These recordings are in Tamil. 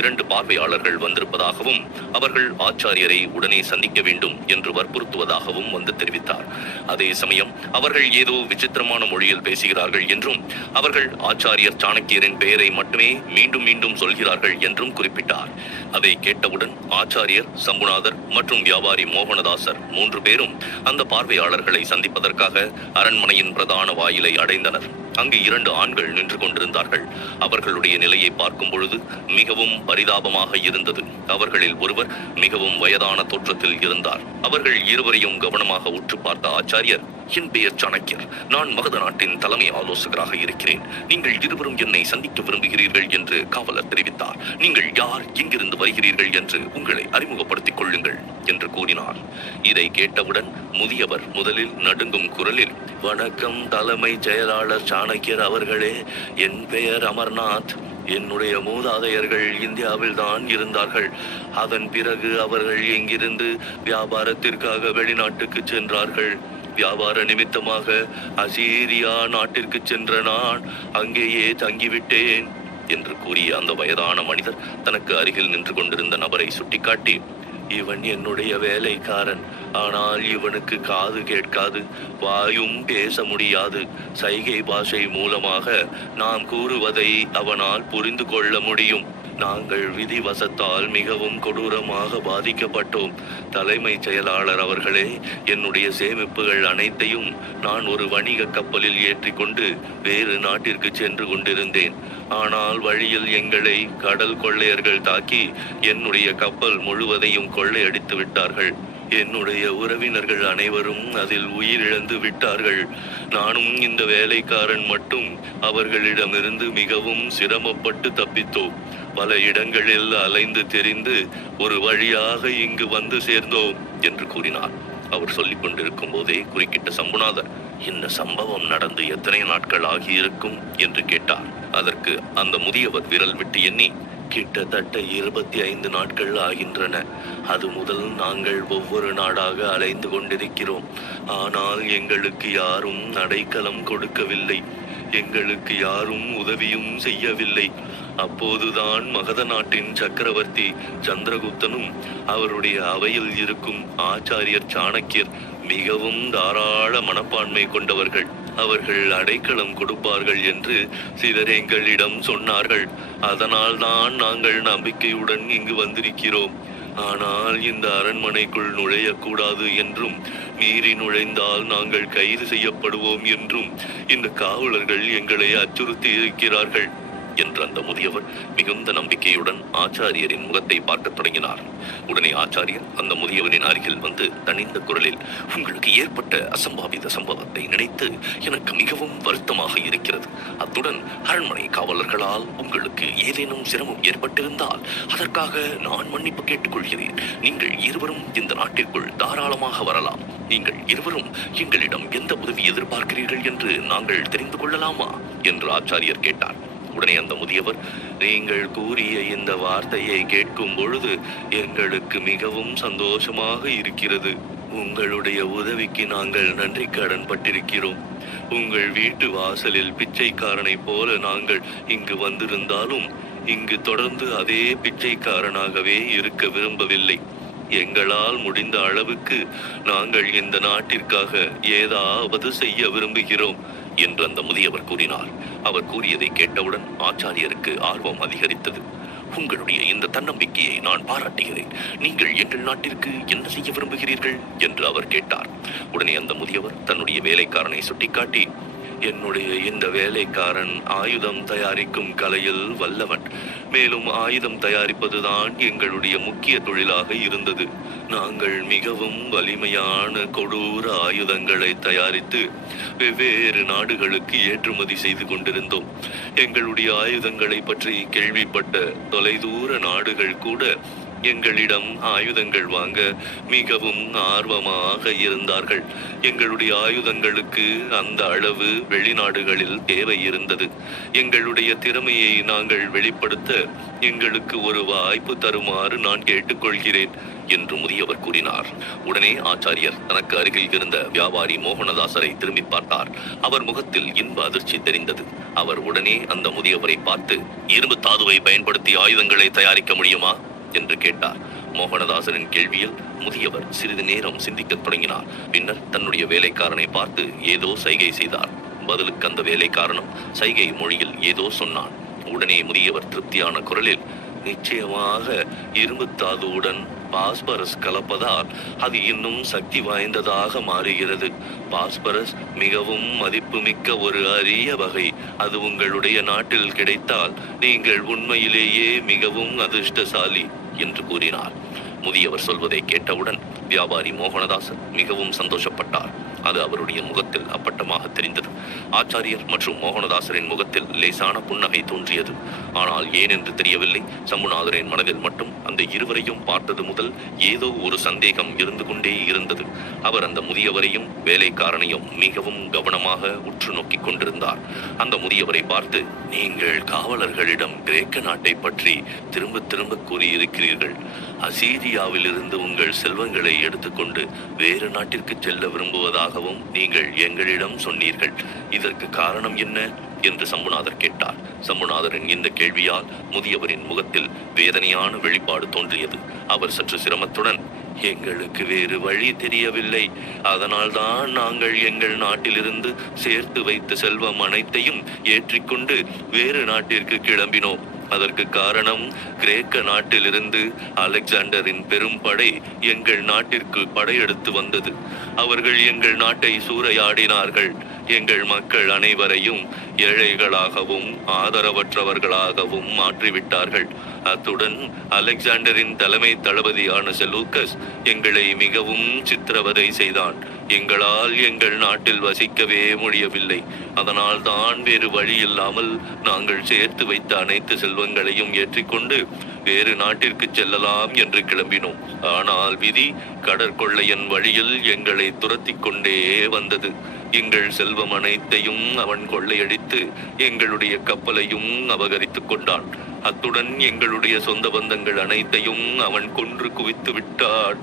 2 பார்வையாளர்கள் வந்திருப்பதாகவும் அவர்கள் ஆச்சாரியரை உடனே சந்திக்க வேண்டும் என்று வற்புறுத்துவதாகவும் வந்து தெரிவித்தார். அதே சமயம் அவர்கள் ஏதோ விசித்திரமான மொழியில் பேசுகிறார்கள் என்றும் அவர்கள் ஆச்சாரியர் சாணக்கியரின் பெயரை மட்டுமே மீண்டும் மீண்டும் சொல்கிறார்கள் என்றும் குறிப்பிட்டார். அதை கேட்டவுடன் ஆச்சாரியர், சம்புநாதர் மற்றும் வியாபாரி மோகனதாசர் 3 பேரும் அந்த பார்வையாளர்களை சந்திப்பதற்காக அரண்மனையின் பிரதான வாயிலை அடைந்தனர். அங்கு 2 ஆண்கள் நின்று கொண்டிருந்தார்கள். அவர்களுடைய நிலையை பார்க்கும் பொழுது மிகவும் பரிதாபமாக இருந்தது. அவர்களில் ஒருவர் மிகவும் வயதான தோற்றத்தில் இருந்தார். அவர்கள் இருவரையும் கவனமாக உற்று பார்த்த ஆச்சாரியர், என் பெயர் சாணக்கியர், நான் மகத நாட்டின் தலைமை ஆலோசகராக இருக்கிறேன். நீங்கள் இருவரும் என்னை சந்திக்க விரும்புகிறீர்கள் என்று காவலர் தெரிவித்தார். நீங்கள் யார், எங்கிருந்து வருகிறீர்கள் என்று உங்களை அறிமுகப்படுத்திக் கொள்ளுங்கள் என்று கூறினார். இதை கேட்டவுடன் முதியவர் முதலில் நடுங்கும் குரலில், வணக்கம் தலைமை செயலாளர் சாணக்கியர் அவர்களே, என் பெயர் அமர்நாத். என்னுடைய மூதாதையர்கள் இந்தியாவில் தான் இருந்தார்கள். அதன் பிறகு அவர்கள் இங்கிருந்து வியாபாரத்திற்காக வெளிநாட்டுக்கு சென்றார்கள். வியாபார நிமித்தமாக அசீரியா நாட்டிற்கு சென்ற நான் அங்கேயே தங்கிவிட்டேன் என்று கூறிய அந்த வயதான மனிதர் தனக்கு அருகில் நின்று கொண்டிருந்த நபரை சுட்டிக்காட்டி, இவன் என்னுடைய வேலைக்காரன். ஆனால் இவனுக்கு காது கேட்காது, வாயும் பேச முடியாது. சைகை பாஷை மூலமாக நாம் கூறுவதை அவனால் புரிந்து கொள்ள முடியும். நாங்கள் விதிவசத்தால் மிகவும் கொடூரமாக பாதிக்கப்பட்டோம். தலைமை செயலாளர் அவர்களே, என்னுடைய சேமிப்புகள் அனைத்தையும் நான் ஒரு வணிக கப்பலில் ஏற்றிக்கொண்டு வேறு நாட்டிற்கு சென்று கொண்டிருந்தேன். ஆனால் வழியில் எங்களை கடல் கொள்ளையர்கள் தாக்கி என்னுடைய கப்பல் முழுவதையும் கொள்ளையடித்து விட்டார்கள். என்னுடைய உறவினர்கள் அனைவரும் அதில் உயிரிழந்து விட்டார்கள். நானும் இந்த வேலைக்காரன் மட்டும் அவர்களிடமிருந்து மிகவும் சிரமப்பட்டு தப்பித்தோம். பல இடங்களில் அலைந்து தெரிந்து ஒரு வழியாக இங்கு வந்து சேர்ந்தோம் என்று கூறினார். அவர் சொல்லிக் கொண்டிருக்கும் போதே குறுக்கிட்ட சம்புநாதர், இந்த சம்பவம் நடந்து எத்தனை நாட்கள் ஆகியிருக்கும் என்று கேட்டார். அதற்கு அந்த முதியவர் விரல் விட்டு எண்ணி, கிட்டத்தட்ட 25 நாட்கள் ஆகின்றன. அது முதல் நாங்கள் ஒவ்வொரு நாடாக அலைந்து கொண்டிருக்கிறோம். ஆனால் எங்களுக்கு யாரும் அடைக்கலம் கொடுக்கவில்லை. எங்களுக்கு யாரும் உதவியும் செய்யவில்லை. அப்போதுதான் மகத நாட்டின் சக்கரவர்த்தி சந்திரகுப்தனும் அவருடைய அவையில் இருக்கும் ஆச்சாரியர் சாணக்கியர் மிகவும் தாராள மனப்பான்மை கொண்டவர்கள். அவர்கள் அடைக்கலம் கொடுப்பார்கள் என்று சிலர் எங்களிடம் சொன்னார்கள். அதனால் தான் நாங்கள் நம்பிக்கையுடன் இங்கு வந்திருக்கிறோம். ஆனால் இந்த அரண்மனைக்குள் நுழையக்கூடாது என்றும், மீறி நுழைந்தால் நாங்கள் கைது செய்யப்படுவோம் என்றும் இந்த காவலர்கள் எங்களை அச்சுறுத்தி இருக்கிறார்கள் என்று அந்த முதியவர் மிகுந்த நம்பிக்கையுடன் ஆச்சாரியரின் முகத்தை பார்க்க தொடங்கினார். உடனே ஆச்சாரியர் அந்த முதியவரின் அருகில் வந்து தனிந்த குரலில், உங்களுக்கு ஏற்பட்ட அசம்பாவித சம்பவத்தை நினைத்து எனக்கு மிகவும் வருத்தமாக இருக்கிறது. அத்துடன் அரண்மனை காவலர்களால் உங்களுக்கு ஏதேனும் சிரமம் ஏற்பட்டிருந்தால் அதற்காக நான் மன்னிப்பு கேட்டுக்கொள்கிறேன். நீங்கள் இருவரும் இந்த நாட்டிற்குள் தாராளமாக வரலாம். நீங்கள் இருவரும் எங்களிடம் எந்த உதவி எதிர்பார்க்கிறீர்கள் என்று நாங்கள் தெரிந்து கொள்ளலாமா என்று ஆச்சாரியர் கேட்டார். உடனே அந்த முதியவர், நீங்கள் கூறிய இந்த வார்த்தையை கேட்கும் பொழுது எங்களுக்கு மிகவும் சந்தோஷமாக இருக்கிறது. உங்களுடைய உதவிக்கு நாங்கள் நன்றி கடன் பட்டிருக்கிறோம். உங்கள் வீட்டு வாசலில் பிச்சைக்காரனை போல நாங்கள் இங்கு வந்திருந்தாலும் இங்கு தொடர்ந்து அதே பிச்சைக்காரனாகவே இருக்க விரும்பவில்லை. எங்களால் முடிந்த அளவுக்கு நாங்கள் இந்த நாட்டிற்காக ஏதாவது செய்ய விரும்புகிறோம் என்று அந்த முதியவர் கூறினார். அவர் கூறியதை கேட்டவுடன் ஆச்சாரியருக்கு ஆர்வம் அதிகரித்தது. உங்களுடைய இந்த தன்னம்பிக்கையை நான் பாராட்டுகிறேன். நீங்கள் எங்கள் நாட்டிற்கு என்ன செய்ய விரும்புகிறீர்கள் என்று அவர் கேட்டார். உடனே அந்த முதியவர் தன்னுடைய வேலைக்காரனை சுட்டிக்காட்டி, என்னுடைய இந்த வேலைக்காரன் ஆயுதம் தயாரிக்கும் கலையில் வல்லவன். மேலும் ஆயுதம் தயாரிப்பதுதான் எங்களுடைய முக்கிய தொழிலாக இருந்தது. நாங்கள் மிகவும் வலிமையான கொடூர ஆயுதங்களை தயாரித்து வெவ்வேறு நாடுகளுக்கு ஏற்றுமதி செய்து கொண்டிருந்தோம். எங்களுடைய ஆயுதங்களை பற்றி கேள்விப்பட்ட தொலைதூர நாடுகள் கூட எங்களிடம் ஆயுதங்கள் வாங்க மிகவும் ஆர்வமாக இருந்தார்கள். எங்களுடைய ஆயுதங்களுக்கு அந்த அளவு வெளிநாடுகளில் தேவை இருந்தது. எங்களுடைய திறமையை நாங்கள் வெளிப்படுத்த எங்களுக்கு ஒரு வாய்ப்பு தருமாறு நான் கேட்டுக்கொள்கிறேன் என்று முதியவர் கூறினார். உடனே ஆச்சாரியர் தனக்கு அருகில் இருந்த வியாபாரி மோகனதாசரை திரும்பி பார்த்தார். அவர் முகத்தில் இன்ப அதிர்ச்சி தெரிந்தது. அவர் உடனே அந்த முதியவரை பார்த்து, இரும்பு தாதுவை பயன்படுத்தி ஆயுதங்களை தயாரிக்க முடியுமா என்று கேட்டார். மோகனதாசரின் கேள்வியில் முதியவர் சிறிது நேரம் சிந்திக்கத் தொடங்கினார். பின்னர் தன்னுடைய வேலைக்காரனை பார்த்து ஏதோ சைகை செய்தார். பதிலுக்கு அந்த வேலைக்காரனும் சைகை மொழியில் ஏதோ சொன்னான். உடனே முதியவர் திருப்தியான குரலில், நிச்சயமாக இரும்பு தாதுவுடன் பாஸ்பரஸ் கலப்பதால் அது இன்னும் சக்தி வாய்ந்ததாக மாறுகிறது. பாஸ்பரஸ் மிகவும் மதிப்புமிக்க ஒரு அரிய வகை. அது உங்களுடைய நாட்டில் கிடைத்தால் நீங்கள் உண்மையிலேயே மிகவும் அதிர்ஷ்டசாலி என்று கூறினார். முதியவர் சொல்வதை கேட்டவுடன் வியாபாரி மோகனதாசன் மிகவும் சந்தோஷப்பட்டார். அது அவருடைய முகத்தில் அப்பட்டமாக தெரிந்தது. ஆச்சாரியர் மற்றும் மோகனதாசரின் முகத்தில் லேசான புன்னகை தோன்றியது. ஆனால் ஏன் என்று தெரியவில்லை, சம்புநாதரின் மனதில் மட்டும் அந்த இருவரையும் பார்த்தது முதல் ஏதோ ஒரு சந்தேகம் இருந்து கொண்டே இருந்தது. அவர் அந்த முதியவரையும் வேலைக்காரனையும் மிகவும் கவனமாக உற்று நோக்கி கொண்டிருந்தார். அந்த முதியவரை பார்த்து, நீங்கள் காவலர்களிடம் கிரேக்க நாட்டை பற்றி திரும்ப திரும்ப கூறியிருக்கிறீர்கள். அசீரியாவில் இருந்து உங்கள் செல்வங்களை எடுத்துக்கொண்டு வேறு நாட்டிற்கு செல்ல விரும்புவதாகவும் நீங்கள் எங்களிடம் சொன்னீர்கள். இதற்கு காரணம் என்ன என்று சம்புநாதர் கேட்டார். சம்புநாதரின் இந்த கேள்வியால் முதியவரின் முகத்தில் வேதனையான வெளிப்பாடு தோன்றியது. அவர் சற்று சிரமத்துடன், எங்களுக்கு வேறு வழி தெரியவில்லை, அதனால்தான் நாங்கள் எங்கள் நாட்டிலிருந்து சேர்த்து வைத்த செல்வம் அனைத்தையும் ஏற்றிக்கொண்டு வேறு நாட்டிற்கு கிளம்பினோம். அதற்கு காரணம், கிரேக்க நாட்டிலிருந்து அலெக்சாண்டரின் பெரும் படை எங்கள் நாட்டிற்கு படையெடுத்து வந்தது. அவர்கள் எங்கள் நாட்டை சூறையாடினார்கள். எங்கள் மக்கள் அனைவரையும் ஏழைகளாகவும் ஆதரவற்றவர்களாகவும் மாற்றிவிட்டார்கள். அத்துடன் அலெக்சாண்டரின் தலைமை தளபதியான செலூக்கஸ் எங்களை மிகவும் சித்திரவதை செய்தான். எங்களால் எங்கள் நாட்டில் வசிக்கவே முடியவில்லை. அதனால் தான் வேறு வழி இல்லாமல் நாங்கள் சேர்த்து வைத்த அனைத்து செல்வங்களையும் ஏற்றிக்கொண்டு வேறு நாட்டிற்கு செல்லலாம் என்று கிளம்பினோம். ஆனால் விதி கடற்கொள்ளையன் வழியில் எங்களை துரத்தி கொண்டே வந்தது. எங்கள் செல்வம் அனைத்தையும் அவன் கொள்ளையடித்து எங்களுடைய கப்பலையும் அபகரித்துக் கொண்டான். அத்துடன் எங்களுடைய சொந்த பந்தங்கள் அனைத்தையும் அவன் கொன்று குவித்து விட்டான்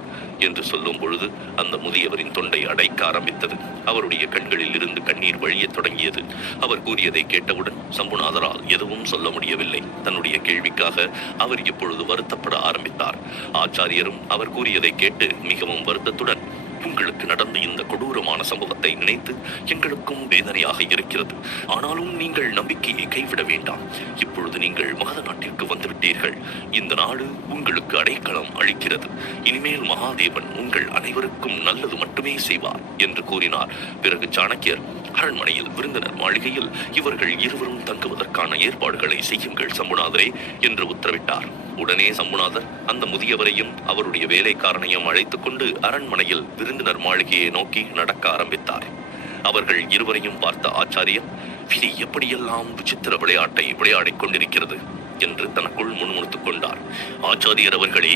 என்று சொல்லும் பொழுது அந்த முதியவரின் தொண்டை அடைக்க ஆரம்பித்தது. அவருடைய கண்களில் இருந்து கண்ணீர் வழியத் தொடங்கியது. அவர் கூறியதை கேட்டவுடன் சம்புநாதரால் எதுவும் சொல்ல முடியவில்லை. தன்னுடைய கேள்விக்காக அவர் இப்பொழுது வருத்தப்பட ஆரம்பித்தார். ஆச்சாரியரும் அவர் கூறியதை கேட்டு மிகவும் வருத்தத்துடன், உங்களுக்கு நடந்த இந்த கொடூரமான சம்பவத்தை நினைத்து எங்களுக்கும் வேதனையாக இருக்கிறது. ஆனாலும் நீங்கள் நம்பிக்கையை கைவிட வேண்டாம். இப்பொழுது நீங்கள் மகத நாட்டிற்கு வந்துவிட்டீர்கள். இந்த நாடு உங்களுக்கு அடைக்கலம் அளிக்கிறது. இனிமேல் மகாதேவன் உங்கள் அனைவருக்கும் நல்லது மட்டுமே செய்வார் என்று கூறினார். பிறகு சாணக்கியர், அரண்மனையில் விருந்தினர் மாளிகையில் இவர்கள் இருவரும் தங்குவதற்கான ஏற்பாடுகளை செய்யுங்கள் சம்புநாதரே என்று உத்தரவிட்டார். உடனே சம்புநாதர் அந்த முதியவரையும் அவருடைய வேலைக்காரனையும் அழைத்துக் கொண்டு அரண்மனையில் விருந்தினர் மாளிகையை நோக்கி நடக்க ஆரம்பித்தார். அவர்கள் இருவரையும் பார்த்த ஆச்சாரியர், விதி எப்படியெல்லாம் விசித்திர விளையாட்டை விளையாடிக் கொண்டிருக்கிறது என்று தனக்குள் முணுமுணுத்துக் கொண்டார். ஆச்சாரியர் அவர்களே,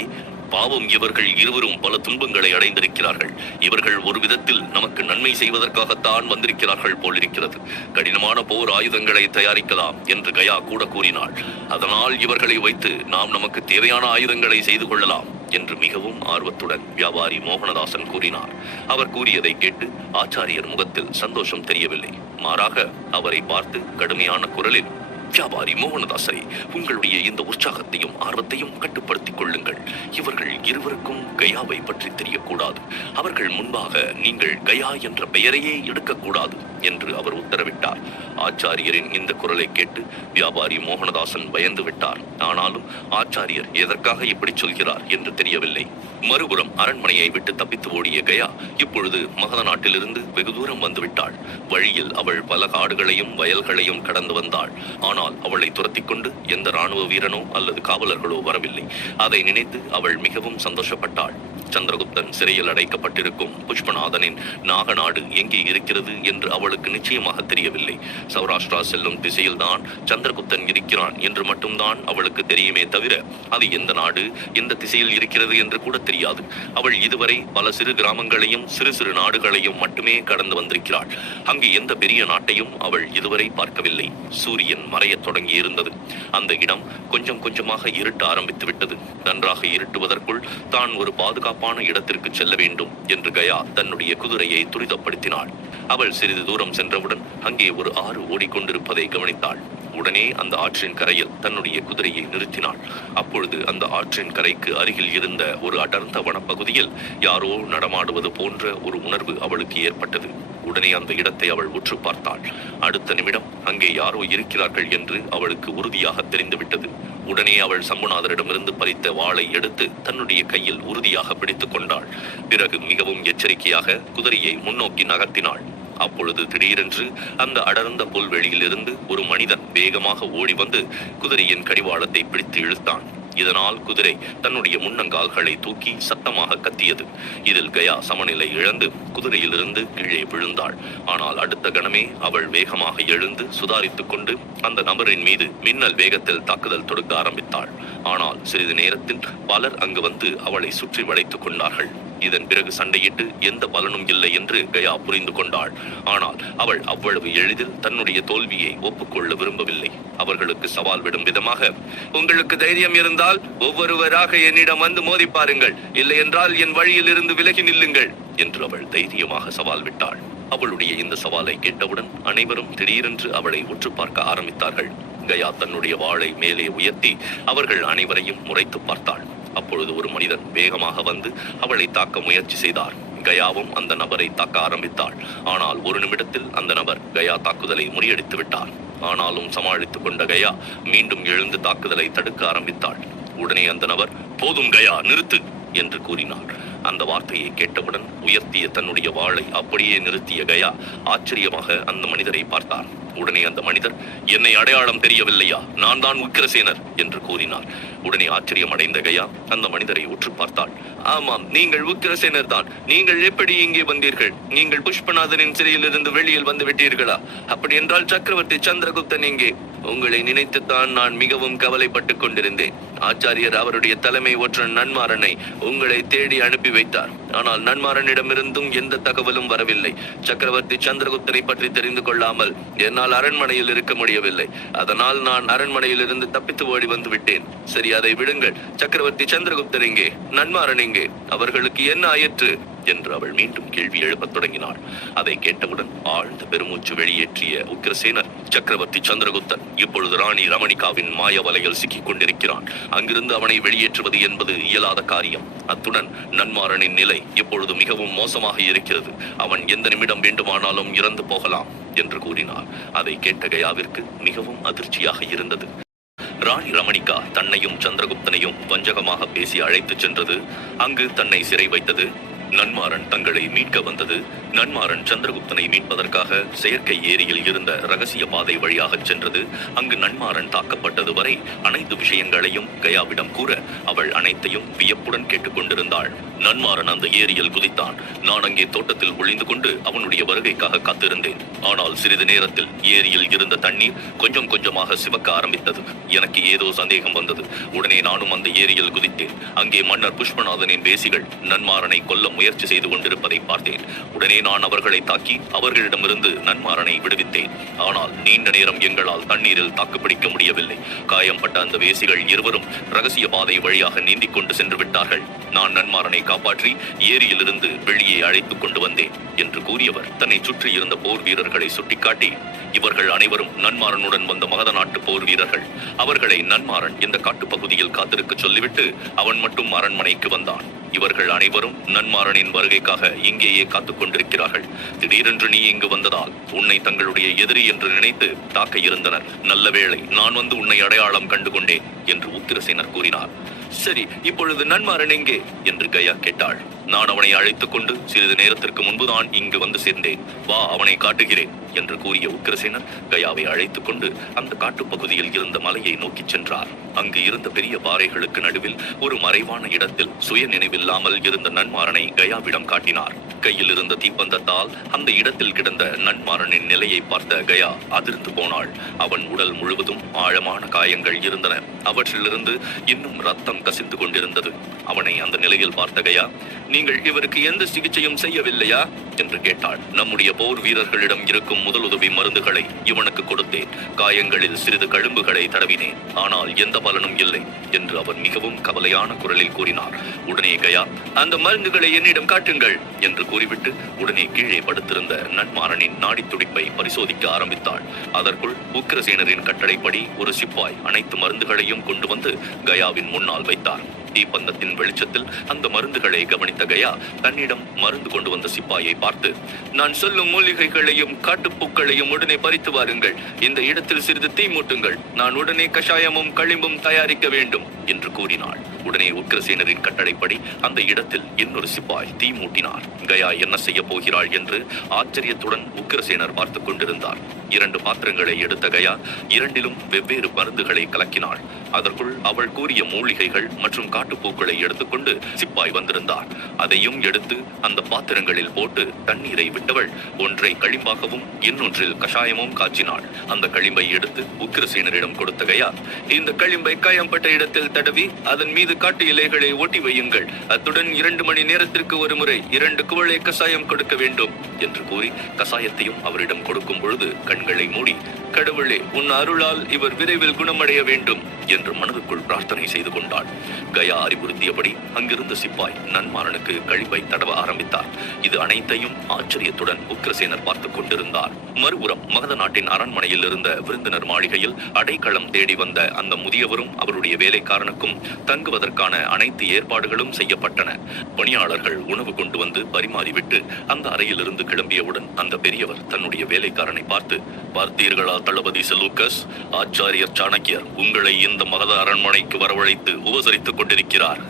பாவம், இவர்கள் இருவரும் பல துன்பங்களை அடைந்திருக்கிறார்கள். இவர்கள் ஒரு விதத்தில் நமக்கு நன்மை செய்வதற்காகத்தான் வந்திருக்கிறார்கள் போலிருக்கிறது. கடினமான போர் ஆயுதங்களை தயாரிக்கலாம் என்று கயா கூட கூறினாள். அதனால் இவர்களை வைத்து நாம் நமக்கு தேவையான ஆயுதங்களை செய்து கொள்ளலாம் என்று மிகவும் ஆர்வத்துடன் வியாபாரி மோகனதாசன் கூறினார். அவர் கூறியதை கேட்டு ஆச்சாரியர் முகத்தில் சந்தோஷம் தெரியவில்லை. மாறாக அவரை பார்த்து கடுமையான குரலில், வியாபாரி மோகனதாசரே, உங்களுடைய இந்த உற்சாகத்தையும் ஆர்வத்தையும் கட்டுப்படுத்திக் கொள்ளுங்கள். இவர்கள் இருவருக்கும் கயாவை பற்றி தெரியக்கூடாது. அவர்கள் முன்பாக நீங்கள் கயா என்ற பெயரையே எடுக்கக்கூடாது என்று அவர் உத்தரவிட்டார். ஆச்சாரியரின் இந்த குரலை கேட்டு வியாபாரி மோகனதாசன் பயந்து விட்டார். ஆனாலும் ஆச்சாரியர் எதற்காக இப்படி சொல்கிறார் என்று தெரியவில்லை. மறுபுறம் அரண்மனையை விட்டு தப்பித்து ஓடிய கயா இப்பொழுது மகத நாட்டிலிருந்து வெகு தூரம் வந்துவிட்டாள். வழியில் அவள் பல காடுகளையும் வயல்களையும் கடந்து வந்தாள். ஆனால் அவளை துரத்திக் கொண்டு எந்த ராணுவ வீரனோ அல்லது காவலர்களோ வரவில்லை. அதை நினைத்து அவள் மிகவும் சந்தோஷப்பட்டாள். சந்திரகுப்தன் சிறையில் அடைக்கப்பட்டிருக்கும் புஷ்பநாதனின் நாகநாடு எங்கே இருக்கிறது என்று அவள் அவளுக்கு நிச்சயமாக தெரியவில்லை. சௌராஷ்டிரா செல்லும் திசையில்தான் சந்திரகுப்தன் இருக்கிறான் என்று மட்டும்தான் அவளுக்கு தெரியுமே தவிர அது எந்த நாடு, எந்த திசையில் இருக்கிறது என்று கூட தெரியாது. அவள் இதுவரை பல சிறு கிராமங்களையும் சிறு சிறு நாடுகளையும் மட்டுமே கடந்து வந்திருக்கிறாள். அங்கு எந்த பெரிய நாட்டையும் அவள் இதுவரை பார்க்கவில்லை. சூரியன் மறையத் தொடங்கி இருந்தது. அந்த இடம் கொஞ்சம் கொஞ்சமாக இருட்ட ஆரம்பித்து விட்டது. நன்றாக இருட்டுவதற்குள் தான் ஒரு பாதுகாப்பான இடத்திற்கு செல்ல வேண்டும் என்று கயா தன்னுடைய குதிரையை துரிதப்படுத்தினாள். அவள் சிறிது தூரம் சென்றவுடன் அங்கே ஒரு ஆறு ஓடிக்கொண்டிருப்பதை கவனித்தாள். உடனே அந்த ஆற்றின் கரையில் தன்னுடைய குதிரையை நிறுத்தினாள். அப்பொழுது அந்த ஆற்றின் கரைக்கு அருகில் இருந்த ஒரு அடர்ந்த வனப்பகுதியில் யாரோ நடமாடுவது போன்ற ஒரு உணர்வு அவளுக்கு ஏற்பட்டது. உடனே அந்த இடத்தை அவள் உற்று பார்த்தாள். அடுத்த நிமிடம் அங்கே யாரோ இருக்கிறார்கள் என்று அவளுக்கு உறுதியாக தெரிந்துவிட்டது. உடனே அவள் சம்புநாதரிடமிருந்து பறித்த வாளை எடுத்து தன்னுடைய கையில் உறுதியாக பிடித்துக் கொண்டாள். பிறகு மிகவும் எச்சரிக்கையாக குதிரையை முன்னோக்கி நகர்த்தினாள். அப்பொழுது திடீரென்று அந்த அடர்ந்த புல்வெளியிலிருந்து ஒரு மனிதன் வேகமாக ஓடி வந்து குதிரையின் கடிவாளத்தை பிடித்து இழுத்தான். இதனால் குதிரை தன்னுடைய முன்னங்கால்களை தூக்கி சத்தமாக கத்தியது. இதில் கயா சமநிலை இழந்து குதிரையிலிருந்து கீழே விழுந்தாள். ஆனால் அடுத்த கணமே அவள் வேகமாக எழுந்து சுதாரித்துக் கொண்டு அந்த நபரின் மீது மின்னல் வேகத்தில் தாக்குதல் தொடுக்க ஆரம்பித்தாள். ஆனால் சிறிது நேரத்தில் பலர் அங்கு வந்து அவளை சுற்றி வளைத்துக் கொண்டார்கள். இதன் பிறகு சண்டையிட்டு எந்த பலனும் இல்லை என்று கயா புரிந்து கொண்டாள். ஆனால் அவள் அவ்வளவு எளிதில் தன்னுடைய தோல்வியை ஒப்புக்கொள்ள விரும்பவில்லை. அவர்களுக்கு சவால் விடும் விதமாக, உங்களுக்கு தைரியம் இருந்தால் ஒவ்வொருவராக என்னிடம் வந்து மோதி பாருங்கள், இல்லை என்றால் என் வழியில் இருந்து விலகி நில்லுங்கள் என்று அவள் தைரியமாக சவால் விட்டாள். அவளுடைய இந்த சவாலை கேட்டவுடன் அனைவரும் திடீரென்று அவளை உற்று பார்க்க ஆரம்பித்தார்கள். கயா தன்னுடைய வாளை மேலே உயர்த்தி அவர்கள் அனைவரையும் முறைத்து பார்த்தாள். அப்பொழுது ஒரு மனிதன் வேகமாக வந்து அவளை தாக்க முயற்சி செய்தார். கயாவும் அந்த நபரை தாக்க ஆரம்பித்தாள். ஆனால் ஒரு நிமிடத்தில் அந்த நபர் கயா தாக்குதலை முறியடித்து விட்டார். ஆனாலும் சமாளித்துக் கொண்ட கயா மீண்டும் எழுந்து தாக்குதலை தடுக்க ஆரம்பித்தாள். உடனே அந்த நபர், போதும் கயா, நிறுத்து என்று கூறினார். அந்த வார்த்தையை கேட்டவுடன் உயர்த்திய தன்னுடைய வாளை அப்படியே நிறுத்திய கயா ஆச்சரியமாக அந்த மனிதரை பார்த்தார். உடனே அந்த மனிதர், என்னை அடையாளம் தெரியவில்லையா, நான் தான் உக்கிரசேனர் என்று கூறினார். உடனே ஆச்சரியம் அடைந்த கயா அந்த மனிதரை உற்று பார்த்தாள். ஆமாம், நீங்கள் உக்கிரசேனர் தான். நீங்கள் எப்படி இங்கே வந்தீர்கள்? நீங்கள் புஷ்பநாதனின் சிறையிலிருந்து வெளியில் வந்து விட்டீர்களா? அப்படி என்றால் சக்கரவர்த்தி சந்திரகுப்தன் எங்கே? உங்களை நினைத்துத்தான் நான் மிகவும் கவலைப்பட்டுக் கொண்டிருந்தேன். ஆச்சாரியர் அவருடைய தலைமை ஒற்றன் நன்மாறனை உங்களை தேடி அனுப்பி வைத்தார். ஆனால் நன்மாறனிடமிருந்தும் எந்த தகவலும் வரவில்லை. சக்கரவர்த்தி சந்திரகுப்தனை பற்றி தெரிந்து கொள்ளாமல் என்னால் அரண்மனையில் இருக்க முடியவில்லை. அதனால் நான் அரண்மனையில் இருந்து தப்பித்து ஓடி வந்து விட்டேன். சரி, அதை விடுங்கள். சக்கரவர்த்தி சந்திரகுப்தன் எங்கே? நன்மாறன் எங்கே? அவர்களுக்கு என்ன ஆயிற்று என்று அவள் மீண்டும் கேள்வி எழுப்பத் தொடங்கினாள். அதை கேட்டவுடன் ஆழ்ந்த பெருமூச்சு வெளியேற்றிய உக்கிரசேனர், சக்கரவர்த்தி சந்திரகுப்தன் இப்பொழுது ராணி ரமணிகாவின் மாய வலையில் சிக்கிக் கொண்டிருக்கிறான். அங்கிருந்து அவனை வெளியேற்றுவது என்பது இயலாத காரியம். அத்துடன் நன்மாறனின் நிலை இப்பொழுது மிகவும் மோசமாக இருக்கிறது. அவன் எந்த நிமிடம் வேண்டுமானாலும் இறந்து போகலாம் என்று கூறினார். அதை கேட்ட கயாவிற்கு மிகவும் அதிர்ச்சியாக இருந்தது. ராணி ரமணிகா தன்னையும் சந்திரகுப்தனையும் வஞ்சகமாக பேசி அழைத்துச் சென்றது, அங்கு தன்னை சிறை வைத்தது, நன்மாறன் தங்களை மீட்க வந்தது, நன்மாறன் சந்திரகுப்தனை மீட்பதற்காக செயற்கை ஏரியில் இருந்த ரகசிய பாதை வழியாக சென்றது, அங்கு நன்மாறன் தாக்கப்பட்டது வரை அனைத்து விஷயங்களையும் கயாவிடம் கூற அவள் அனைத்தையும் வியப்புடன் கேட்டுக்கொண்டிருந்தாள். நன்மாறன் அந்த ஏரியில் குதித்தான். நான் அங்கே தோட்டத்தில் ஒளிந்து கொண்டு அவனுடைய வருகைக்காக காத்திருந்தேன். ஆனால் சிறிது நேரத்தில் ஏரியில் இருந்த தண்ணீர் கொஞ்சம் கொஞ்சமாக சிவக்க ஆரம்பித்தது. எனக்கு ஏதோ சந்தேகம் வந்தது. உடனே நானும் அந்த ஏரியில் குதித்தேன். அங்கே மன்னர் புஷ்பநாதனின் வேசிகள் நன்மாறனை கொல்ல முயற்சி செய்து கொண்டிருப்பதை பார்த்தேன். உடனே நான் அவர்களை தாக்கி அவர்களிடமிருந்து நன்மாறனை விடுவித்தேன். ஆனால் நீண்ட நேரம் எங்களால் தண்ணீரில் தாக்குப்பிடிக்க முடியவில்லை. காயம்பட்ட அந்த வேசிகள் இருவரும் ரகசிய பாதை வழியாக நீந்திக் கொண்டு சென்று விட்டார்கள். நான் நன்மாறனை காப்பாற்றி ஏரியிலிருந்து வெளியே அழைத்துக் கொண்டு வந்தேன் என்று கூறியவர் தன்னை சுற்றி இருந்த போர் வீரர்களை சுட்டிக்காட்டி, இவர்கள் அனைவரும் நன்மாறனுடன் வந்த மகத நாட்டு போர் வீரர்கள். அவர்களை நன்மாறன் இந்த காட்டுப்பகுதியில் காத்திருக்க சொல்லிவிட்டு அவன் மட்டும் அரண்மனைக்கு வந்தான். இவர்கள் அனைவரும் நன்மாறனின் வருகைக்காக இங்கேயே காத்துக் கொண்டிருக்கிறார்கள். திடீரென்று நீ இங்கு வந்ததால் உன்னை தங்களுடைய எதிரி என்று நினைத்து தாக்க இருந்தனர். நல்ல வேளை நான் வந்து உன்னை அடையாளம் கண்டுகொண்டேன் என்று உக்கிரசேனர் கூறினார். சரி, இப்பொழுது நன்மாறன் எங்கே என்று கயா கேட்டாள். நான் அவனை அழைத்துக் கொண்டு சிறிது நேரத்திற்கு முன்புதான் இங்கு வந்து சேர்ந்தேன். வா, அவனை காட்டுகிறேன் என்று கூறிய உக்கிரசேனர் கயாவை அழைத்துக் கொண்டு அந்த காட்டுப்பகுதியில் இருந்த மலையை நோக்கி சென்றார். அங்கு இருந்த பெரிய பாறைகளுக்கு நடுவில் ஒரு மறைவான இடத்தில் சுய நினைவில்லாமல் இருந்த நன்மாறனை கயாவிடம் காட்டினார். கையில் இருந்த தீப்பந்தத்தால் அந்த இடத்தில் கிடந்த நன்மாறனின் நிலையை பார்த்த கயா அதிர்ந்து போனாள். அவன் உடல் முழுவதும் ஆழமான காயங்கள் இருந்தன. அவற்றிலிருந்து இன்னும் ரத்தம் கசிந்து கொண்டிருந்தது. அவனை அந்த நிலையில் பார்த்த கயா, நீங்கள் இவருக்கு எந்த சிகிச்சையும் செய்யவில்லையா என்று கேட்டாள். நம்முடைய போர் வீரர்களிடம் இருக்கும் முதலுதவி மருந்துகளை இவனுக்கு கொடுத்தேன். காயங்களில் சிறிது கழும்புகளை தடவினேன். ஆனால் எந்த பலனும் இல்லை என்று அவர் மிகவும் கவலையான குரலில் கூறினார். உடனே கயா, அந்த மருந்துகளை என்னிடம் காட்டுங்கள் என்று கூறிவிட்டு உடனே கீழே படுத்திருந்த நன்மாறனின் நாடி துடிப்பை பரிசோதிக்க ஆரம்பித்தாள். அதற்குள் உக்கிரசேனரின் கட்டளைப்படி ஒரு சிப்பாய் அனைத்து மருந்துகளையும் கொண்டு வந்து கயாவின் முன்னால் வைத்தார். தீப்பந்தத்தின் வெளிச்சத்தில் அந்த மருந்துகளை கவனித்த கயா தன்னிடம் மருந்து கொண்டு வந்த சிப்பாயை பார்த்து, நான் சொல்லும் மூலிகைகளையும் காட்டுப்பூக்களையும் உடனே பறித்து வாருங்கள். இந்த இடத்தில் சிறிது தீ மூட்டுங்கள். நான் உடனே கஷாயமும் களிம்பும் தயாரிக்க வேண்டும் என்று கூறினாள். உடனே உக்கிரசேனரின் கட்டளைப்படி அந்த இடத்தில் இன்னொரு சிப்பாய் தீ மூட்டினார். கயா என்ன செய்ய போகிறாள் என்று ஆச்சரியத்துடன் உக்கிரசேனர் பார்த்து கொண்டிருந்தார். 2 பாத்திரங்களை எடுத்த கயா இரண்டிலும் வெவ்வேறு மருந்துகளை கலக்கினாள். அதற்குள் அவள் கூறிய மூலிகைகள் மற்றும் காட்டுப்பூக்களை எடுத்துக்கொண்டு சிப்பாய் வந்திருந்தார். அதையும் எடுத்து அந்த பாத்திரங்களில் போட்டு தண்ணீரை விட்டவள் ஒன்றை களிம்பாகவும் இன்னொன்றில் கஷாயமும் காய்ச்சினாள். அந்த களிம்பை எடுத்து உக்கிரசேனரிடம் கொடுத்த கயா, இந்த களிம்பை காயம்பட்ட இடத்தில் தடவி அதன் மீது காட்டு இலைகளை ஒட்டி வையுங்கள். அத்துடன் 2 மணி நேரத்திற்கு ஒரு முறை 2 குவளை கசாயம் கொடுக்க வேண்டும் என்று கூறி கசாயத்தையும் அவரிடம் கொடுக்கும் பொழுது கண்களை மூடி, கடவுளே, உன் அருளால் இவர் விரைவில் குணமடைய வேண்டும் என்று மனதுக்குள் பிரார்த்தனை செய்து கொண்டாள். கயா அறிவுறுத்தியபடி அங்கிருந்த சிப்பாய் நன்மாறனுக்கு களிம்பை தடவ ஆரம்பித்தார். இது அனைத்தையும் ஆச்சரியத்துடன் உக்கிரசேனர் பார்த்துக் கொண்டிருந்தார். மறுபுறம் மகத நாட்டின் அரண்மனையில் இருந்த விருந்தினர் மாளிகையில் அடைக்கலம் தேடி வந்த அந்த முதியவரும் அவருடைய வேலைக்காரனுக்கும் தங்குவதற்கான அனைத்து ஏற்பாடுகளும் செய்யப்பட்டன. பணியாளர்கள் உணவு கொண்டு வந்து பரிமாறிவிட்டு அந்த அறையிலிருந்து கிளம்பியவுடன் அந்த பெரியவர் தன்னுடைய வேலைக்காரனை பார்த்து, பார்த்தீர்களா தளபதி செலூக்கஸ், ஆச்சாரியர் சாணக்கியர் உங்களை இந்த மகத அரண்மனைக்கு வரவழைத்து உபசரித்துக் கொண்டிருக்கிறார்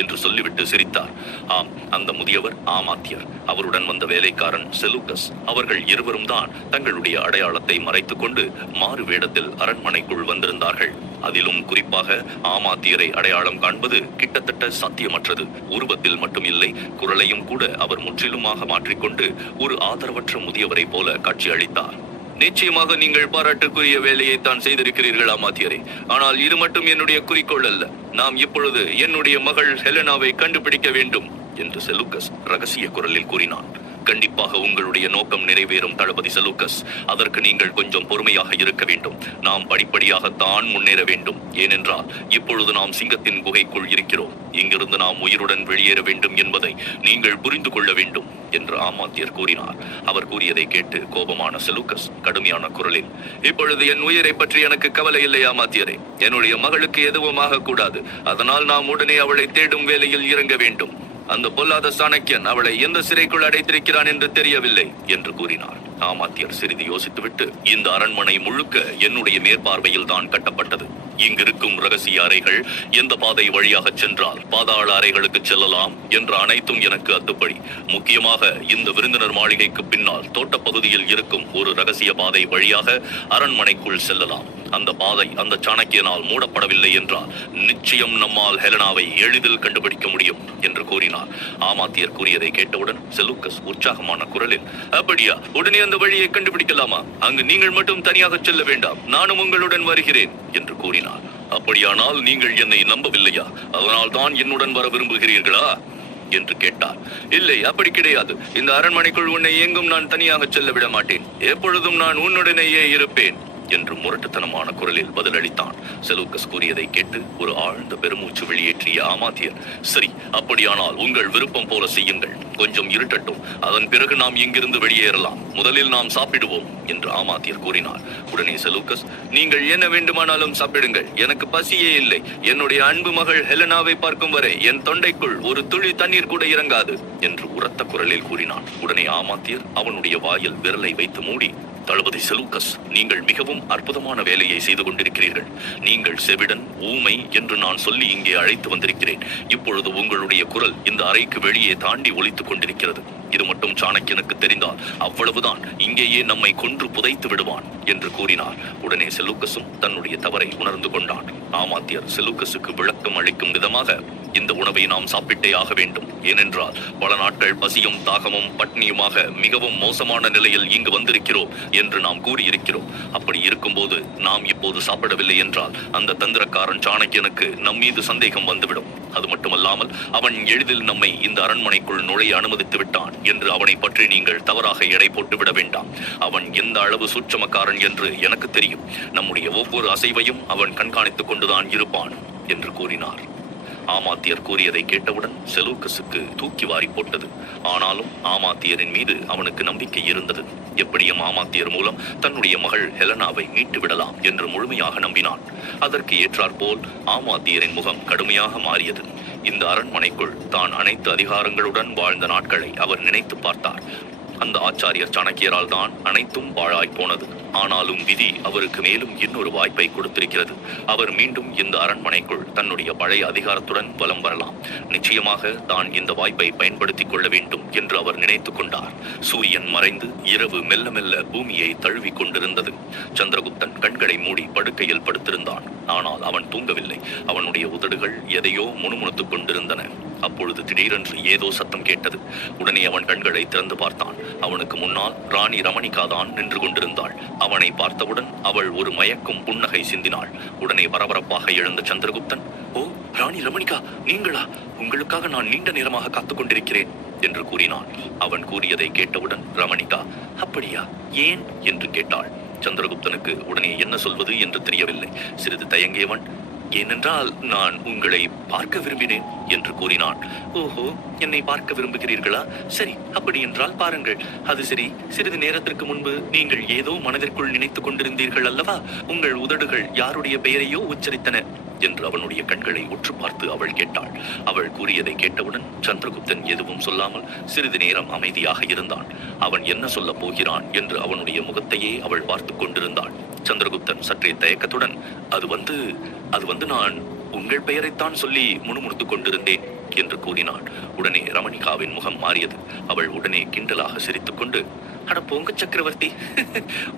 என்று சொல்லிவிட்டு சிரித்தார். ஆம், அந்த முதியவர் ஆமாத்தியர். அவருடன் வந்த வேலைக்காரன் செலூக்கஸ். அவர்கள் இருவரும் தான் தங்களுடைய அடையாளத்தை மறைத்துக் கொண்டு மாறு வேடத்தில் அரண்மனைக்குள் வந்திருந்தார்கள். அதிலும் குறிப்பாக ஆமாத்தியரை அடையாளம் காண்பது கிட்டத்தட்ட சாத்தியமற்றது. உருவத்தில் மட்டும் இல்லை, குரலையும் கூட அவர் முற்றிலுமாக மாற்றிக்கொண்டு ஒரு ஆதரவற்ற முதியவரை போல காட்சி அளித்தார். நிச்சயமாக நீங்கள் பாராட்டுக்குரிய வேலையை தான் செய்திருக்கிறீர்கள் ஆமாத்தியரே. ஆனால் இது மட்டும் என்னுடைய குறிக்கோள் அல்ல. நாம் இப்பொழுது என்னுடைய மகள் ஹெலனாவை கண்டுபிடிக்க வேண்டும் என்று செலூக்கஸ் ரகசிய குரலில் கூறினான். கண்டிப்பாக உங்களுடைய நோக்கம் நிறைவேறும் தளபதி செலூக்கஸ். அதற்கு நீங்கள் கொஞ்சம் பொறுமையாக இருக்க வேண்டும். நாம் படிப்படியாகத்தான் முன்னேற வேண்டும். ஏனென்றால் இப்பொழுது நாம் சிங்கத்தின் குகைக்குள் இருக்கிறோம். இங்கிருந்து நாம் உயிருடன் வெளியேற வேண்டும் என்பதை நீங்கள் புரிந்து கொள்ள வேண்டும் என்று ஆமாத்தியர் கூறினார். அவர் கூறியதை கேட்டு கோபமான செலூக்கஸ் கடுமையான குரலில், இப்பொழுது என் உயிரை பற்றி எனக்கு கவலை இல்லை ஆமாத்தியரே. என்னுடைய மகளுக்கு எதுவும் ஆகக்கூடாது. அதனால் நாம் உடனே அவளை தேடும் வேலையில் இறங்க வேண்டும். அந்த பொல்லாத சாணக்கியன் அவளை எந்த சிறைக்குள் அடைத்திருக்கிறான் என்று தெரியவில்லை என்று கூறினார். ஆமாத்தியர் சிறிது யோசித்துவிட்டு, இந்த அரண்மனை முழுக்க என்னுடைய மேற்பார்வையில் தான் கட்டப்பட்டது. இங்கிருக்கும் ரகசிய அறைகள் எந்த பாதை வழியாக சென்றால் பாதாள அறைகளுக்கு செல்லலாம் என்ற அனைத்தும் எனக்கு அத்துப்படி. முக்கியமாக இந்த விருந்தினர் மாளிகைக்கு பின்னால் தோட்டப்பகுதியில் இருக்கும் ஒரு ரகசிய பாதை வழியாக அரண்மனைக்குள் செல்லலாம். அந்த பாதை அந்த சாணக்கியனால் மூடப்படவில்லை என்றால் நிச்சயம் நம்மால் ஹெலனாவை எளிதில் கண்டுபிடிக்க முடியும் என்று கூறினார். ஆமாத்தியர் கூறியதை கேட்டவுடன் செலூக்கஸ் உற்சாகமான குரலில், அப்படியா, உடனே அந்த வழியை கண்டுபிடிக்கலாமா? அங்கு நீங்கள் மட்டும் தனியாக செல்ல வேண்டாம், நானும் உங்களுடன் வருகிறேன் என்று கூறினார். அப்படியானால் நீங்கள் என்னை நம்பவில்லையா? அதனால் தான் என்னுடன் வர விரும்புகிறீர்களா என்று கேட்டார். இல்லை, அப்படி கிடையாது. இந்த அரண்மனைக்குள் உன்னை எங்கும் நான் தனியாக செல்ல விட மாட்டேன். எப்பொழுதும் நான் உன்னுடனேயே இருப்பேன் என்று முரட்டுத்தனமான குரலில் பதிலளித்தான். செலூக்கஸ் கூறியதை கேட்டு ஒரு ஆழ்ந்த பெருமூச்சு வெளியேற்றிய ஆமாத்தியர், சரி, அப்படியானால் உங்கள் விருப்பம் போல செய்யுங்கள். கொஞ்சம் இருட்டட்டும், அதன் பிறகு நாம் இங்கிருந்து வெளியேறலாம். முதலில் நாம் சாப்பிடுவோம் என்று ஆமாத்தியர் கூறினார். உடனே செலூக்கஸ், நீங்கள் என்ன வேண்டுமானாலும் சாப்பிடுங்கள், எனக்கு பசியே இல்லை. என்னுடைய அன்பு மகள் ஹெலனாவை பார்க்கும் வரை என் தொண்டைக்குள் ஒரு துளி தண்ணீர் கூட இறங்காது என்று உரத்த குரலில் கூறினான். உடனே ஆமாத்தியர் அவனுடைய வாயில் விரலை வைத்து மூடி, தளபதி செலூக்கஸ், நீங்கள் மிகவும் அற்புதமான வேலையை செய்து கொண்டிருக்கிறீர்கள். நீங்கள் செவிடன், ஊமை என்று நான் சொல்லி இங்கே அழைத்து வந்திருக்கிறேன். இப்பொழுது உங்களுடைய குரல் இந்த அறைக்கு வெளியே தாண்டி ஒலித்துக் கொண்டிருக்கிறது. இது மட்டும் சாணக்கியனுக்கு தெரிந்தால் அவ்வளவுதான், இங்கேயே நம்மை கொன்று புதைத்து விடுவான் என்று கூறினார். உடனே செலூக்கஸும் தன்னுடைய தவறை உணர்ந்து கொண்டான். ஆமாத்தியர் செலூக்கஸுக்கு விளக்கம் அளிக்கும் விதமாக, இந்த உணவை நாம் சாப்பிட்டே ஆக வேண்டும். ஏனென்றால் பல நாட்கள் பசியும் தாகமும் பட்னியுமாக மிகவும் மோசமான நிலையில் இங்கு வந்திருக்கிறோம் என்று நாம் கூறியிருக்கிறோம். அப்படி இருக்கும்போது நாம் இப்போது சாப்பிடவில்லை என்றால் அந்த தந்திரக்காரன் சாணக்கியனுக்கு நம் மீது சந்தேகம் வந்துவிடும். அது மட்டுமல்லாமல் அவன் எளிதில் நம்மை இந்த அரண்மனைக்குள் நுழைய அனுமதித்து விட்டான் என்று அவனை பற்றி நீங்கள் தவறாக எடை போட்டு விட வேண்டாம். அவன் எந்த அளவு சூட்சமக்காரன் என்று எனக்கு தெரியும். நம்முடைய ஒவ்வொரு அசைவையும் அவன் கண்காணித்துக் கொண்டுதான் இருப்பான் என்று கூறினார். ஆமாத்தியர் கூறியதை கேட்டவுடன் செலூக்கஸுக்கு தூக்கி வாரி போட்டது. ஆனாலும் ஆமாத்தியரின் மீது அவனுக்கு நம்பிக்கை இருந்தது. எப்படியும் ஆமாத்தியர் மூலம் தன்னுடைய மகள் ஹெலனாவை மீட்டு விடலாம் என்று முழுமையாக நம்பினான். அதற்கு ஏற்றாற்போல் ஆமாத்தியரின் முகம் கடுமையாக மாறியது. இந்த அரண்மனைக்குள் தான் அனைத்து அதிகாரங்களுடன் வாழ்ந்த நாட்களை அவர் நினைத்து பார்த்தார். அந்த ஆச்சாரியர் சாணக்கியரால் தான் அனைத்தும் பாழாய் போனது. ஆனாலும் விதி அவருக்கு மேலும் இன்னொரு வாய்ப்பை கொடுத்திருக்கிறது. அவர் மீண்டும் இந்த அரண்மனைக்குள் தன்னுடைய பழைய அதிகாரத்துடன் வலம் வரலாம். நிச்சயமாக தான் இந்த வாய்ப்பை பயன்படுத்திக் கொள்ள வேண்டும் என்று அவர் நினைத்துக் கொண்டார். சூரியன் மறைந்து இரவு மெல்ல மெல்ல பூமியை தழுவி கொண்டிருந்தது. சந்திரகுப்தன் கண்களை மூடி படுக்கையில் படுத்திருந்தான். ஆனால் அவன் தூங்கவில்லை. அவனுடைய உதடுகள் எதையோ முணுமுணுத்துக் கொண்டிருந்தன. அப்பொழுது திடீரென்று ஏதோ சத்தம் கேட்டது. உடனே அவன் கண்களை திறந்து பார்த்தான். அவனுக்கு முன்னால் ராணி ரமணிகா தான் நின்று கொண்டிருந்தாள். அவனை பார்த்தவுடன் அவள் ஒரு மயக்கும் புன்னகை சிந்தினாள். உடனே பரபரப்பாக எழுந்த சந்திரகுப்தன், ஓ ராணி ரமணிகா, நீங்களா? உங்களுக்காக நான் நீண்ட நேரமாக காத்துக் கொண்டிருக்கிறேன் என்று கூறினான். அவன் கூறியதை கேட்டவுடன் ரமணிகா, அப்படியா, ஏன் என்று கேட்டாள். சந்திரகுப்தனுக்கு உடனே என்ன சொல்வது என்று தெரியவில்லை. சிறிது தயங்கியவன், ஏனென்றால் நான் உங்களை பார்க்க விரும்பினேன் என்று கூறினான். ஓஹோ, என்னை பார்க்க விரும்புகிறீர்களா? சரி, அப்படி என்றால் பாருங்கள். அது சரி, சிறிது நேரத்திற்கு முன்பு நீங்கள் ஏதோ மனதிற்குள் நினைத்துக் கொண்டிருந்தீர்கள் அல்லவா? உங்கள் உதடுகள் யாருடைய பெயரையோ உச்சரித்தன என்று அவனுடைய கண்களை உற்று பார்த்து அவள் கேட்டாள். அவள் கூறியதை கேட்டவுடன் சந்திரகுப்தன் எதுவும் சொல்லாமல் சிறிது நேரம் அமைதியாக இருந்தான். அவன் என்ன சொல்ல போகிறான் என்று அவனுடைய முகத்தையே அவள் பார்த்து கொண்டிருந்தாள். சந்திரகுப்தன் சற்றே தயக்கத்துடன், அது வந்து நான் உங்கள் பெயரைத்தான் சொல்லி முணுமுணுத்துக் கொண்டிருந்தேன் என்று கூறினான். உடனே ரமணிகாவின் முகம் மாறியது. அவள் உடனே கிண்டலாக சிரித்துக் கொண்டு, அட போங்க சக்கரவர்த்தி,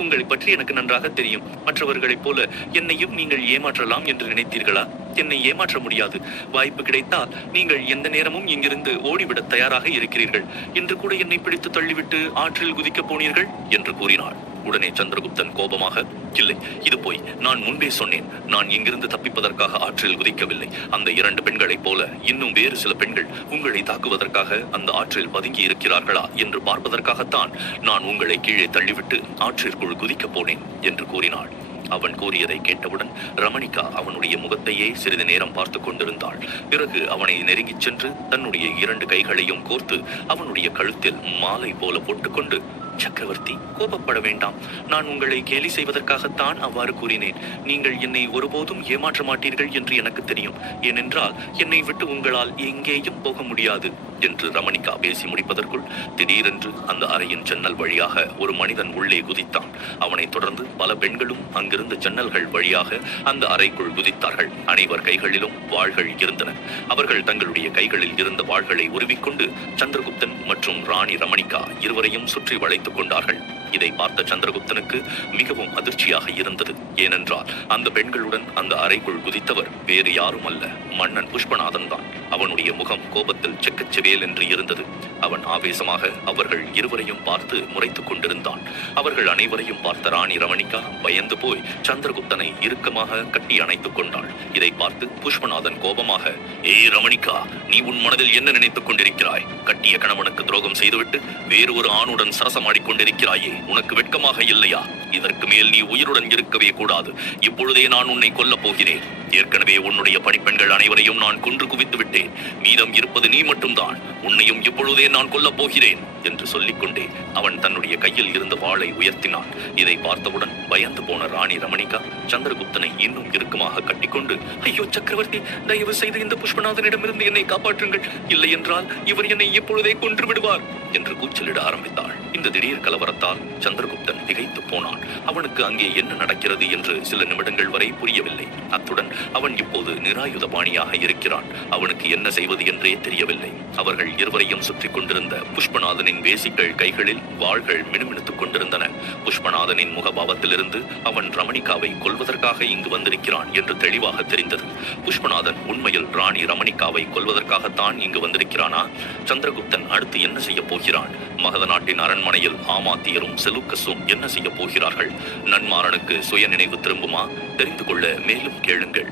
உங்களை பற்றி எனக்கு நன்றாக தெரியும். மற்றவர்களைப் போல என்னையும் நீங்கள் ஏமாற்றலாம் என்று நினைத்தீர்களா? என்னை ஏமாற்ற முடியாது. வாய்ப்பு கிடைத்தால் நீங்கள் எந்த நேரமும் இங்கிருந்து ஓடிவிட தயாராக இருக்கிறீர்கள். இன்று கூட என்னை பிடித்து தள்ளிவிட்டு ஆற்றில் குதிக்கப் போனீர்கள் என்று கூறினாள். உடனே சந்திரகுப்தன் கோபமாக, இல்லை, இது போய், நான் முன்பே சொன்னேன், நான் இங்கிருந்து தப்பிப்பதற்காக ஆற்றில் குதிக்கவில்லை. அந்த 2 பெண்களைப் போல இன்னும் வேறு சில பெண்கள் உங்களை தாக்குவதற்காக அந்த ஆற்றில் பதுங்கி இருக்கிறார்களா என்று பார்ப்பதற்காகத்தான் நான் உங்களை கீழே தள்ளிவிட்டு ஆற்றிற்குள் குதிக்கப் போனேன் என்று கூறினாள். அவன் கூறியதை கேட்டவுடன் ரமணிகா அவனுடைய முகத்தையே சிறிது நேரம் பார்த்து கொண்டிருந்தாள். பிறகு அவனை நெருங்கிச் சென்று தன்னுடைய 2 கைகளையும் கோர்த்து அவனுடைய கழுத்தில் மாலை போல போட்டுக்கொண்டு, சக்கரவர்த்தி, கோபப்பட வேண்டாம். நான் உங்களை கேலி செய்வதற்காகத்தான் அவ்வாறு கூறினேன். நீங்கள் என்னை ஒருபோதும் ஏமாற்ற மாட்டீர்கள் என்று எனக்கு தெரியும். ஏனென்றால் என்னை விட்டு உங்களால் எங்கேயும் போக முடியாது என்று ரமணிகா பேசி முடிப்பதற்குள் திடீரென்று அந்த அறையின் ஜன்னல் வழியாக ஒரு மனிதன் உள்ளே குதித்தான். அவனைத் தொடர்ந்து பல பெண்களும் அங்கிருந்த ஜன்னல்கள் வழியாக அந்த அறைக்குள் குதித்தார்கள். அனைவர் கைகளிலும் வாள்கள் இருந்தன. அவர்கள் தங்களுடைய கைகளில் இருந்த வாள்களை உருவிக்கொண்டு சந்திரகுப்தன் மற்றும் ராணி ரமணிகா இருவரையும் சுற்றி வளைத்துக் கொண்டார்கள். இதை பார்த்த சந்திரகுப்தனுக்கு மிகவும் அதிர்ச்சியாக இருந்தது. ஏனென்றால் அந்த பெண்களுடன் அந்த அறைக்குள் குதித்தவர் வேறு யாரும் அல்ல, மன்னன் புஷ்பநாதன் தான். அவனுடைய முகம் கோபத்தில் செக்கச்செவேல் என்று இருந்தது. அவன் ஆவேசமாக அவர்கள் இருவரையும் பார்த்து முறைத்துக் கொண்டிருந்தான். அவர்கள் அனைவரையும் பார்த்த ராணி ரமணிகா பயந்து போய் சந்திரகுப்தனை இறுக்கமாக கட்டி அணைத்துக் கொண்டாள். இதை பார்த்து புஷ்பநாதன் கோபமாக, ஏய் ரமணிகா, நீ உன் மனதில் என்ன நினைத்துக் கொண்டிருக்கிறாய்? கட்டிய கணவனுக்கு துரோகம் செய்துவிட்டு வேறு ஒரு ஆணுடன் சரசமாடிக்கொண்டிருக்கிறாயே, உனக்கு வெட்கமாக இல்லையா? இதற்கு மேல் நீ உயிருடன் இருக்கவே கூடாது. இப்பொழுதே நான் உன்னை கொல்லப் போகிறேன் ஏற்கனவே உன்னுடைய பணிப்பெண்கள் அனைவரையும் நான் கொன்று குவித்து விட்டேன். மீதம் இருப்பது நீ மட்டும்தான். உன்னையும் இப்பொழுதே நான் கொல்லப் போகிறேன் என்று சொல்லிக்கொண்டே அவன் தன்னுடைய கையில் இருந்த வாளை உயர்த்தினான். இதை பார்த்தவுடன் பயந்து போன ராணி ரமணிகா சந்திரகுப்தனை இன்னும் இறுக்கமாக கட்டிக்கொண்டு, ஐயோ சக்கரவர்த்தி, தயவு செய்து இந்த புஷ்பநாதனிடமிருந்து என்னை காப்பாற்றுங்கள். இல்லை என்றால் இவர் என்னை இப்பொழுதே கொன்று விடுவார் என்று கூச்சலிட ஆரம்பித்தாள். இந்த திடீர் கலவரத்தால் சந்திரகுப்தன் திகைத்து போனான். அவனுக்கு அங்கே என்ன நடக்கிறது என்று சில நிமிடங்கள் வரை புரியவில்லை. அத்துடன் அவன் இப்போது நிராயுத பாணியாக இருக்கிறான். அவனுக்கு என்ன செய்வது என்றே தெரியவில்லை. அவர்கள் இருவரையும் சுற்றி கொண்டிருந்த புஷ்பநாதனின் வேசிகள் கைகளில் வாள்கள் மினுமினுத்துக் கொண்டிருந்தன. புஷ்பநாதனின் முகபாவத்திலிருந்து அவன் ரமணிகாவை கொல்வதற்காக இங்கு வந்திருக்கிறான் என்று தெளிவாக தெரிந்தது. புஷ்பநாதன் உண்மையில் ராணி ரமணிகாவை கொல்வதற்காகத்தான் இங்கு வந்திருக்கிறானா? சந்திரகுப்தன் அடுத்து என்ன செய்ய போகிறான்? மகத நாட்டின் அரண்மனையில் ஆமாத்தியரும் செலூக்கஸும் என்ன செய்ய போகிறார்கள்? நன்மாறனுக்கு சுய நினைவு திரும்புமா? தெரிந்து கொள்ள மேலும் கேளுங்கள்.